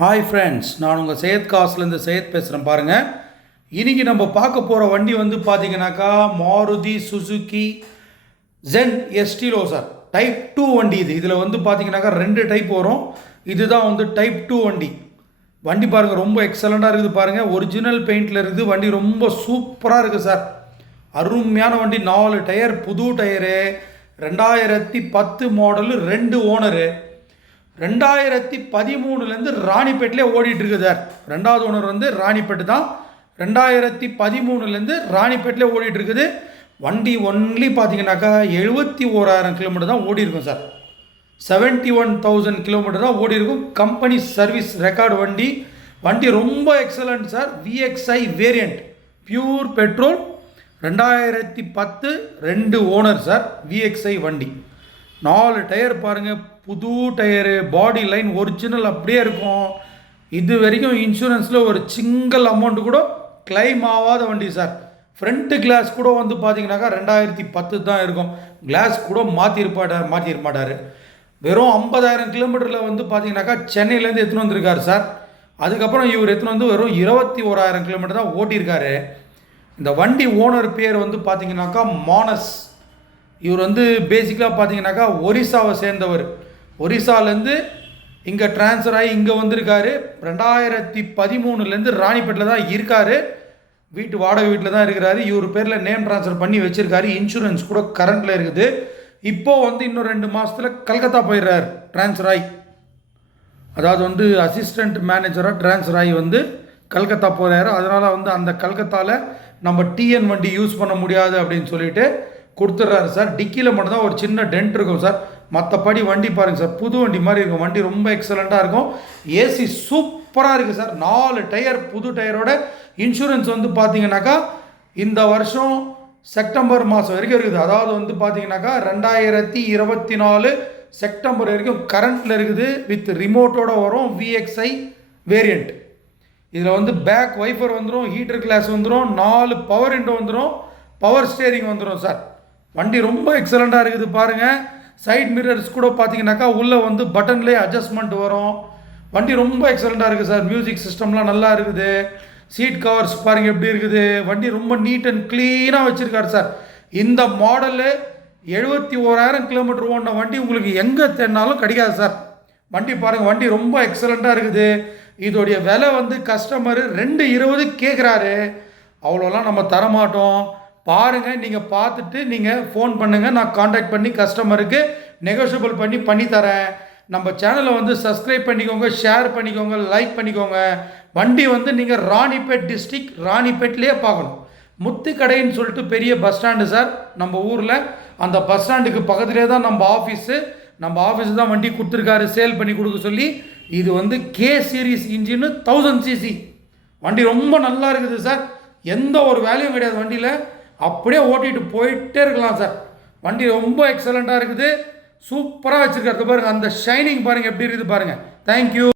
Hi friends, நான் உங்கள் சையத் காசுலேருந்து சையத் பேசுகிறேன் பாருங்கள். இன்றைக்கி நம்ம பார்க்க போகிற வண்டி வந்து பார்த்தீங்கன்னாக்கா Maruti Suzuki Zen Estilo sir. Type 2 வண்டி இதில் வந்து பார்த்தீங்கன்னாக்கா 2 டைப் வரும். இதுதான் வந்து டைப் 2 வண்டி. வண்டி பாருங்கள், ரொம்ப எக்ஸலண்ட்டாக இருக்குது பாருங்கள். ஒரிஜினல் பெயிண்டில் இருக்குது. வண்டி ரொம்ப சூப்பராக இருக்குது சார். அருமையான வண்டி. 4 டயர், புது டயரு, 2010 மாடலு, 2 ஓனரு. 2013 ராணிப்பேட்டிலே ஓடிட்டு இருக்குது சார். 2வது ஓனர் வந்து ராணிப்பேட்டு தான். 2013 ராணிப்பேட்டிலே ஓடிட்டு இருக்குது. வண்டி ஒன்லி பார்த்தீங்கன்னாக்கா 71,000 கிலோமீட்டர் தான் ஓடி இருக்கும் சார். 71,000 கிலோமீட்டர் தான் ஓடி இருக்கும். கம்பெனி சர்வீஸ் ரெக்கார்டு வண்டி. வண்டி ரொம்ப excellent sir. VXI variant, pure petrol, 2010, 2 owner sir. VXI வண்டி. 4 டயர் பாருங்கள், புது டயரு, பாடி லைன் ஒரிஜினல் அப்படியே இருக்கும். இது வரைக்கும் இன்சூரன்ஸில் ஒரு சிங்கிள் அமௌண்ட்டு கூட கிளைம் ஆகாத வண்டி சார். ஃப்ரண்ட்டு கிளாஸ் கூட வந்து பார்த்தீங்கன்னாக்கா 2010 தான் இருக்கும். கிளாஸ் கூட மாற்றிருக்க மாட்டார். வெறும் 50,000 கிலோமீட்டரில் வந்து பார்த்தீங்கன்னாக்கா சென்னையிலேருந்து எடுத்துன்னு வந்திருக்காரு சார். அதுக்கப்புறம் இவர் எடுத்துன்னு வந்து வெறும் 21,000 கிலோமீட்டர் தான் ஓட்டியிருக்காரு. இந்த வண்டி ஓனர் பேர் வந்து பார்த்தீங்கன்னாக்கா மானஸ். இவர் வந்து பேசிக்கலாக பார்த்தீங்கன்னாக்கா ஒரிசாவை சேர்ந்தவர். ஒரிசாலேருந்து இங்கே ட்ரான்ஸ்ஃபர் ஆகி இங்கே வந்திருக்காரு. 2013 ராணிப்பேட்டில் தான் இருக்கார். வாடகை வீட்டில் தான் இருக்கிறாரு. இவர் பேரில் நேம் ட்ரான்ஸ்ஃபர் பண்ணி வச்சுருக்காரு. இன்சூரன்ஸ் கூட கரண்ட்டில் இருக்குது. இப்போது வந்து இன்னும் 2 மாதத்தில் கல்கத்தா போயிடுறாரு ட்ரான்ஸ்ஃபர் ஆகி. அதாவது வந்து அசிஸ்டண்ட் மேனேஜராக ட்ரான்ஸ்ஃபர் ஆகி வந்து கல்கத்தா போகிறாரு. அதனால் வந்து அந்த கல்கத்தாவில் நம்ம TN வண்டி யூஸ் பண்ண முடியாது அப்படின்னு சொல்லிட்டு கொடுத்துட்றாரு சார். டிக்கியில் மட்டும்தான் ஒரு சின்ன டென்ட் இருக்கும் சார். மற்றபடி வண்டி பாருங்கள் சார், புது வண்டி மாதிரி இருக்கும். வண்டி ரொம்ப எக்ஸலண்ட்டாக இருக்கும். ஏசி சூப்பராக இருக்குது சார். 4 டயர், புது டயரோட. இன்சூரன்ஸ் வந்து பார்த்தீங்கன்னாக்கா இந்த வருஷம் செப்டம்பர் மாதம் வரைக்கும் இருக்குது. அதாவது வந்து பார்த்தீங்கன்னாக்கா 2024 செப்டம்பர் வரைக்கும் கரண்ட்டில் இருக்குது. வித் ரிமோட்டோட வரும். VXI variant. இதில் வந்து பேக் வைஃபர் வந்துடும், ஹீட்டர் கிளாஸ் வந்துடும், 4 பவர் விண்டோ வந்துடும், பவர் ஸ்டேரிங் வந்துடும் சார். வண்டி ரொம்ப எக்ஸலண்ட்டாக இருக்குது பாருங்கள். சைட் மிரர்ஸ் கூட பார்த்தீங்கன்னாக்கா உள்ளே வந்து பட்டன்லேயே அட்ஜஸ்ட்மெண்ட் வரும். வண்டி ரொம்ப எக்ஸலண்ட்டாக இருக்குது சார். மியூசிக் சிஸ்டம்லாம் நல்லா இருக்குது. சீட் கவர்ஸ் பாருங்கள் எப்படி இருக்குது. வண்டி ரொம்ப நீட் அண்ட் க்ளீனாக வச்சுருக்காரு சார். இந்த மாடலு 71,000 கிலோமீட்டர் ஓடின வண்டி உங்களுக்கு எங்கே தேடினாலும் கிடைக்காது சார். வண்டி பாருங்கள், வண்டி ரொம்ப எக்ஸலண்ட்டாக இருக்குது. இதோடைய விலை வந்து கஸ்டமரு 220 கேட்குறாரு. அவ்வளோலாம் நம்ம தரமாட்டோம். பாருங்கள், நீங்கள் பார்த்துட்டு நீங்கள் ஃபோன் பண்ணுங்கள். நான் காண்டாக்ட் பண்ணி கஸ்டமருக்கு நெகோஷியபிள் பண்ணி தரேன். நம்ம சேனலை வந்து சப்ஸ்கிரைப் பண்ணிக்கோங்க, ஷேர் பண்ணிக்கோங்க, லைக் பண்ணிக்கோங்க. வண்டி வந்து நீங்கள் ராணிப்பேட் டிஸ்ட்ரிக்ட், ராணிப்பேட்லேயே பார்க்கணும். முத்துக்கடைன்னு சொல்லிட்டு பெரிய பஸ் ஸ்டாண்டு சார் நம்ம ஊரில். அந்த பஸ் ஸ்டாண்டுக்கு பக்கத்துலேயே தான் நம்ம ஆஃபீஸு. நம்ம ஆஃபீஸு தான் வண்டி கொடுத்துருக்காரு சேல் பண்ணி கொடுக்க சொல்லி. இது வந்து K சீரீஸ் இன்ஜின்னு 1000 cc வண்டி. ரொம்ப நல்லா இருக்குது சார். எந்த ஒரு வேலையும் கிடையாது வண்டியில். அப்படியே ஓட்டிகிட்டு போயிட்டே இருக்கலாம் சார். வண்டி ரொம்ப எக்ஸலண்ட்டாக இருக்குது. சூப்பராக வச்சுருக்காரு பாருங்கள். அந்த ஷைனிங் பாருங்கள் எப்படி இருக்குது பாருங்கள். தேங்க்யூ.